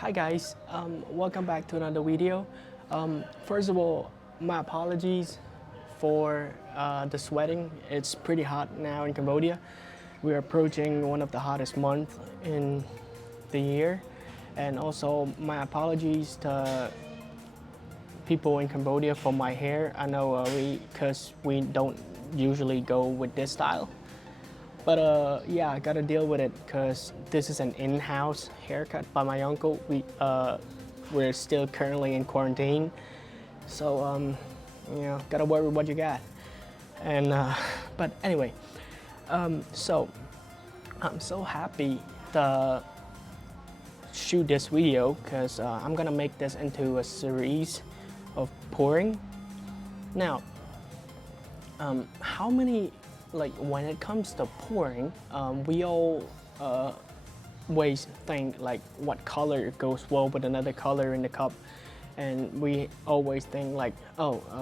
Hi guys, welcome back to another video. First of all, my apologies for the sweating. It's pretty hot now in Cambodia. We're approaching one of the hottest months in the year. And also my apologies to people in Cambodia for my hair. I know because we don't usually go with this style. But yeah, I gotta deal with it because this is an in-house haircut by my uncle. We're still currently in quarantine, so gotta work with what you got. And but anyway, so I'm so happy to shoot this video because I'm gonna make this into a series of pouring. Now, how many? Like when it comes to pouring, we all always think like what color goes well with another color in the cup, and we always think like,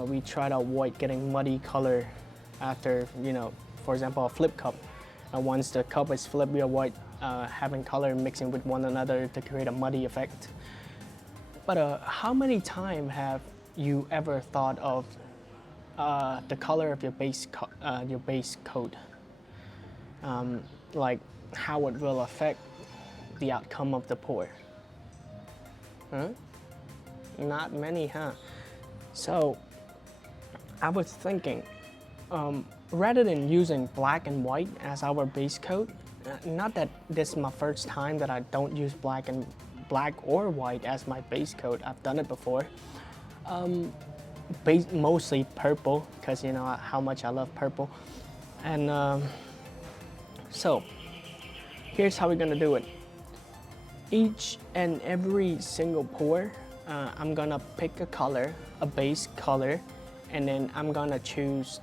we try to avoid getting muddy color after, for example, a flip cup. Once the cup is flipped, we avoid having color mixing with one another to create a muddy effect. But how many times have you ever thought of the color of your base coat, like how it will affect the outcome of the pour? Huh? Not many, huh? So I was thinking, rather than using black and white as our base coat, not that this is my first time that I don't use black or white as my base coat. I've done it before. Mostly purple, because you know how much I love purple. And so here's how we're gonna do it. Each and every single pour, I'm gonna pick a color, a base color, and then I'm gonna choose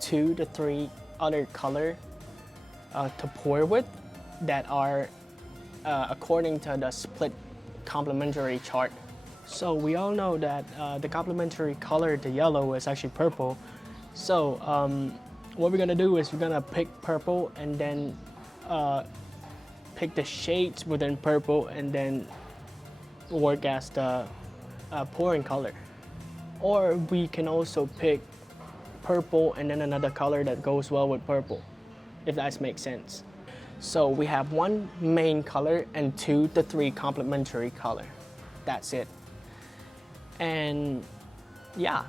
2 to 3 other color to pour with that are according to the split-complementary chart. So we all know that the complementary color to yellow is actually purple. So what we're gonna do is we're gonna pick purple and then pick the shades within purple and then work as the pouring color. Or we can also pick purple and then another color that goes well with purple, if that makes sense. So we have 1 main color and 2 to 3 complementary color. That's it. And yeah,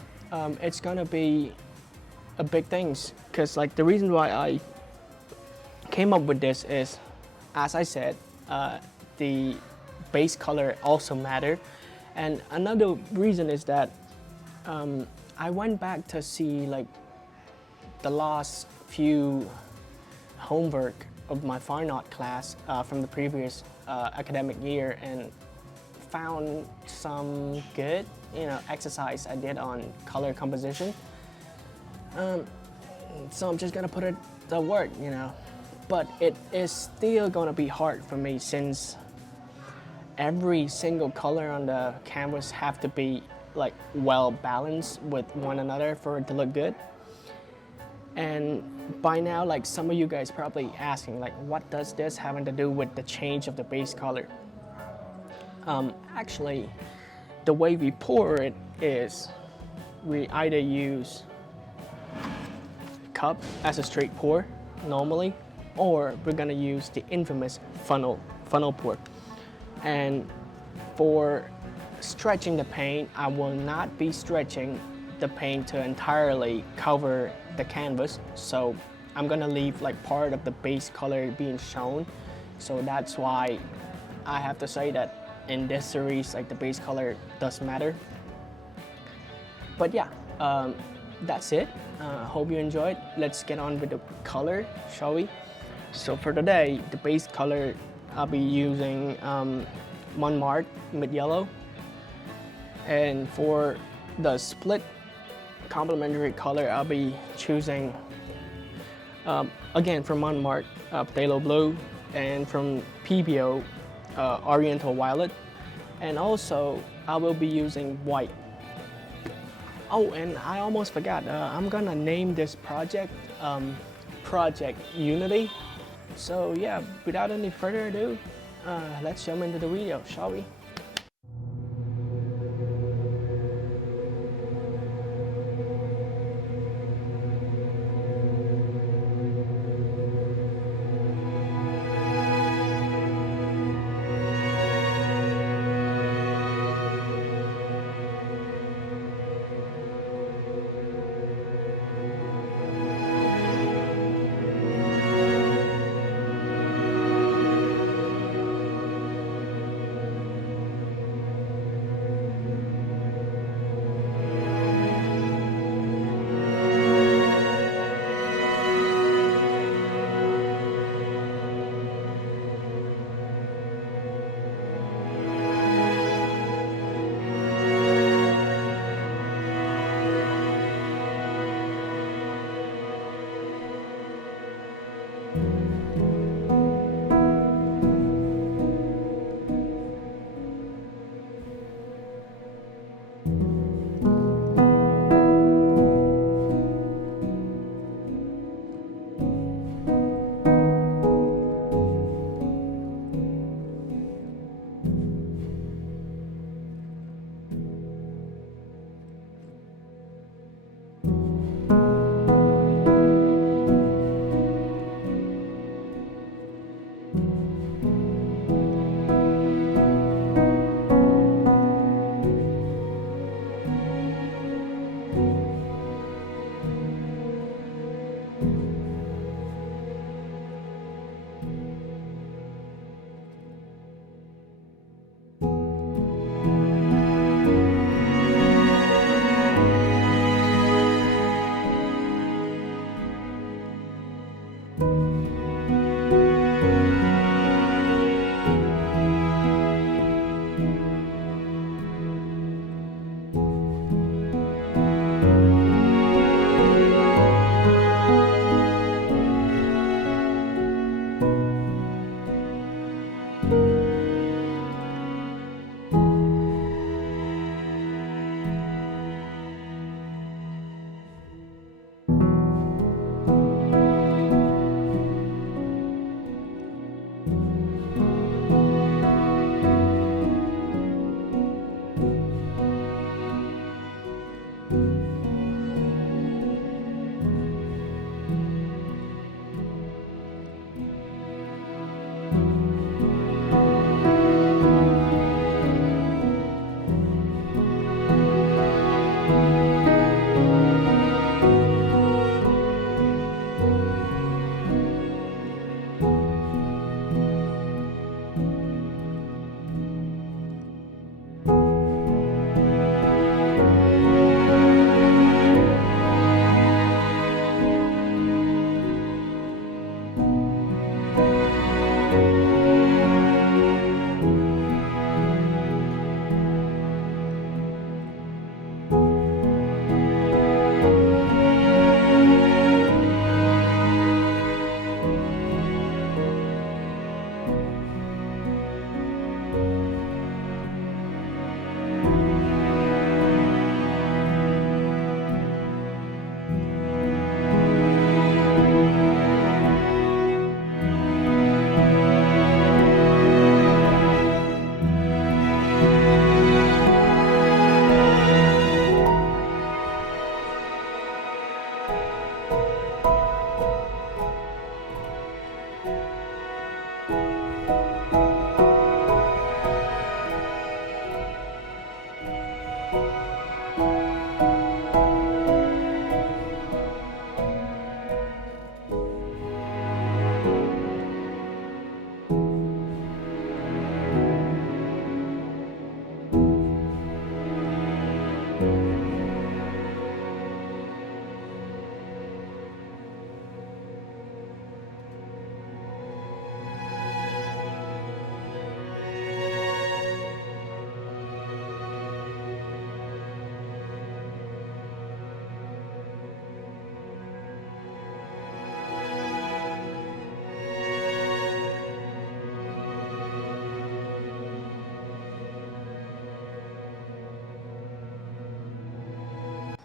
it's gonna be a big things, because like the reason why I came up with this is, as I said, the base color also matter. And another reason is that I went back to see like the last few homework of my fine art class from the previous academic year, and found some good exercise I did on color composition. So I'm just gonna put it to work, but it is still gonna be hard for me since every single color on the canvas have to be like well balanced with one another for it to look good. And by now, like some of you guys probably asking like, what does this having to do with the change of the base color? Actually, the way we pour it is we either use cup as a straight pour normally, or we're gonna use the infamous funnel pour. And for stretching the paint, I will not be stretching the paint to entirely cover the canvas, so I'm gonna leave like part of the base color being shown. So that's why I have to say that in this series, like the base color does matter. But yeah, that's it. Hope you enjoyed. Let's get on with the color, shall we? So for today, the base color I'll be using Montmartre mid yellow, and for the split complementary color I'll be choosing again from Montmartre phthalo blue, and from PBO Oriental Violet, and also I will be using white. Oh, and I almost forgot, I'm gonna name this project Project Unity. So yeah, without any further ado, let's jump into the video, shall we?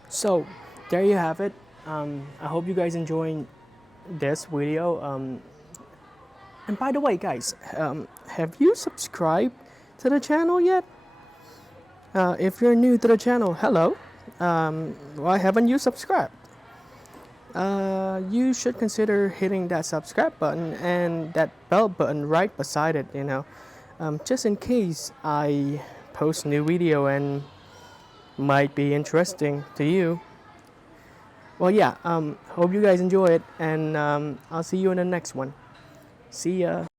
So there you have it. I hope you guys enjoying this video. And by the way, guys, have you subscribed to the channel yet? If you're new to the channel, hello. Why haven't you subscribed? You should consider hitting that subscribe button and that bell button right beside it, just in case I post new video and might be interesting to you. Well, yeah, hope you guys enjoy it, and I'll see you in the next one. See ya.